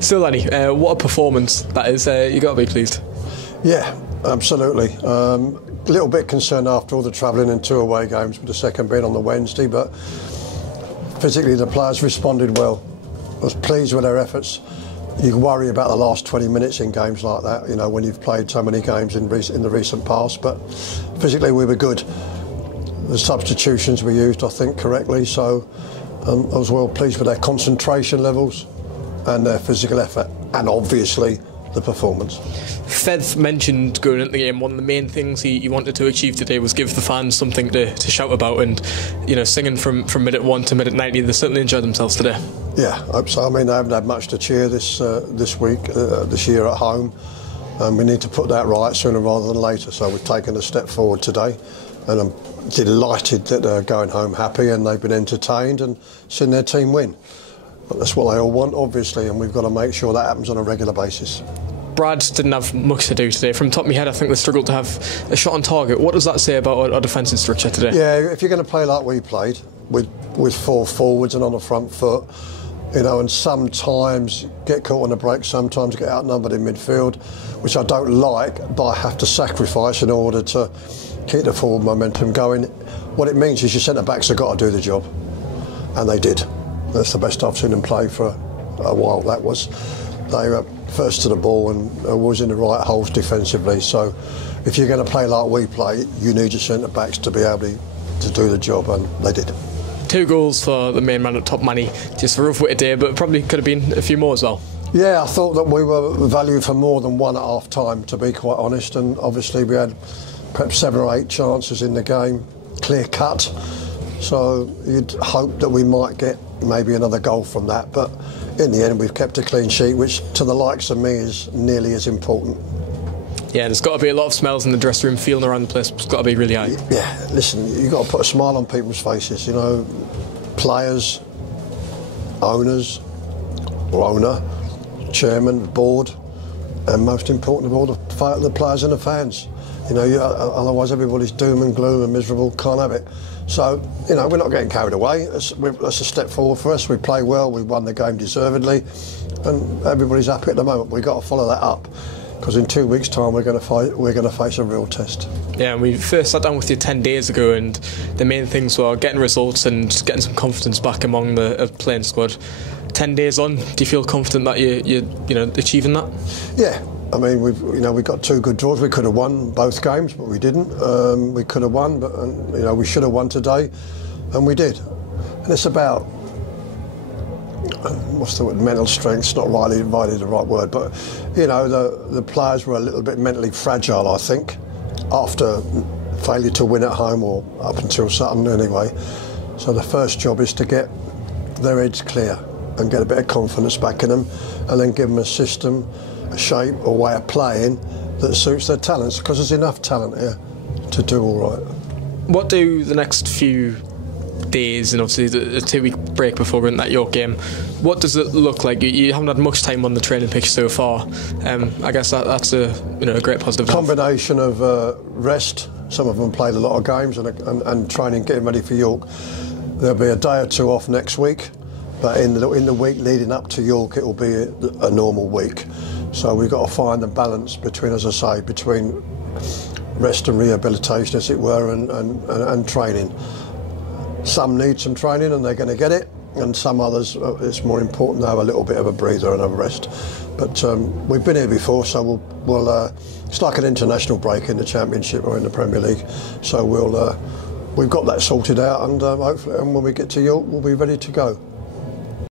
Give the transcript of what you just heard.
Still, Lennie, what a performance that is. You got to be pleased. Yeah, absolutely. A little bit concerned after all the travelling and 2 away games, with the second being on the Wednesday, but physically the players responded well. I was pleased with their efforts. You worry about the last 20 minutes in games like that, you know, when you've played so many games in the recent past, but physically we were good. The substitutions we used, I think, correctly, so I was well pleased with their concentration levels and their physical effort, and obviously the performance. Fev mentioned going into the game, one of the main things he wanted to achieve today was give the fans something to shout about, and you know, singing from minute 1 to minute 90, they certainly enjoyed themselves today. Yeah, I hope so. I mean, they haven't had much to cheer this week, this year at home, and we need to put that right sooner rather than later, so we've taken a step forward today, and I'm delighted that they're going home happy and they've been entertained and seen their team win. But that's what they all want, obviously, and we've got to make sure that happens on a regular basis. Brad didn't have much to do today. From the top of my head, I think they struggled to have a shot on target. What does that say about our defensive structure today? Yeah, if you're going to play like we played, with 4 forwards and on the front foot, you know, and sometimes get caught on the break, sometimes get outnumbered in midfield, which I don't like, but I have to sacrifice in order to keep the forward momentum going. What it means is your centre-backs have got to do the job, and they did. That's the best I've seen them play for a while. They were first to the ball and was in the right holes defensively. So if you're going to play like we play, you need your centre-backs to be able to do the job, and they did. 2 goals for the main man at top, Manny. Just a rough way today, but probably could have been a few more as well. Yeah, I thought that we were valued for more than 1 at half time, to be quite honest, and obviously we had perhaps 7 or 8 chances in the game, clear cut. So you'd hope that we might get maybe another goal from that, but in the end we've kept a clean sheet, which to the likes of me is nearly as important. Yeah, there's got to be a lot of smells in the dressing room, feeling around the place. It's got to be really high. Yeah, listen, you've got to put a smile on people's faces, you know, players, owners, or owner, chairman, board, and most important of all, the players and the fans. You know, otherwise everybody's doom and gloom and miserable, can't have it. So, you know, we're not getting carried away. That's a step forward for us. We play well, we won the game deservedly, and everybody's happy at the moment. We've got to follow that up, because in 2 weeks' time we're going to face a real test. Yeah, and we first sat down with you 10 days ago, and the main things were getting results and getting some confidence back among the playing squad. 10 days on, do you feel confident that you're achieving that? Yeah. I mean, we've got 2 good draws. We could have won both games, but we didn't. We could have won, but we should have won today, and we did. And it's about what's the word? Mental strength. Not really the right word, but you know, the players were a little bit mentally fragile, I think, after failure to win at home, or up until Sutton anyway. So the first job is to get their heads clear and get a bit of confidence back in them, and then give them a system, a shape or way of playing that suits their talents, because there's enough talent here to do all right. What do the next few days, and obviously the 2-week break before we're in that York game, what does it look like? You haven't had much time on the training pitch so far. I guess that's a great positive. Combination of rest. Some of them played a lot of games, and training, getting ready for York. There'll be a day or 2 off next week, but in the week leading up to York, it will be a normal week. So we've got to find the balance between, as I say, between rest and rehabilitation, as it were, and training. Some need some training and they're going to get it, and some others, it's more important to have a little bit of a breather and a rest. But we've been here before, so it's like an international break in the Championship or in the Premier League. So we've got that sorted out, and hopefully, and when we get to York, we'll be ready to go.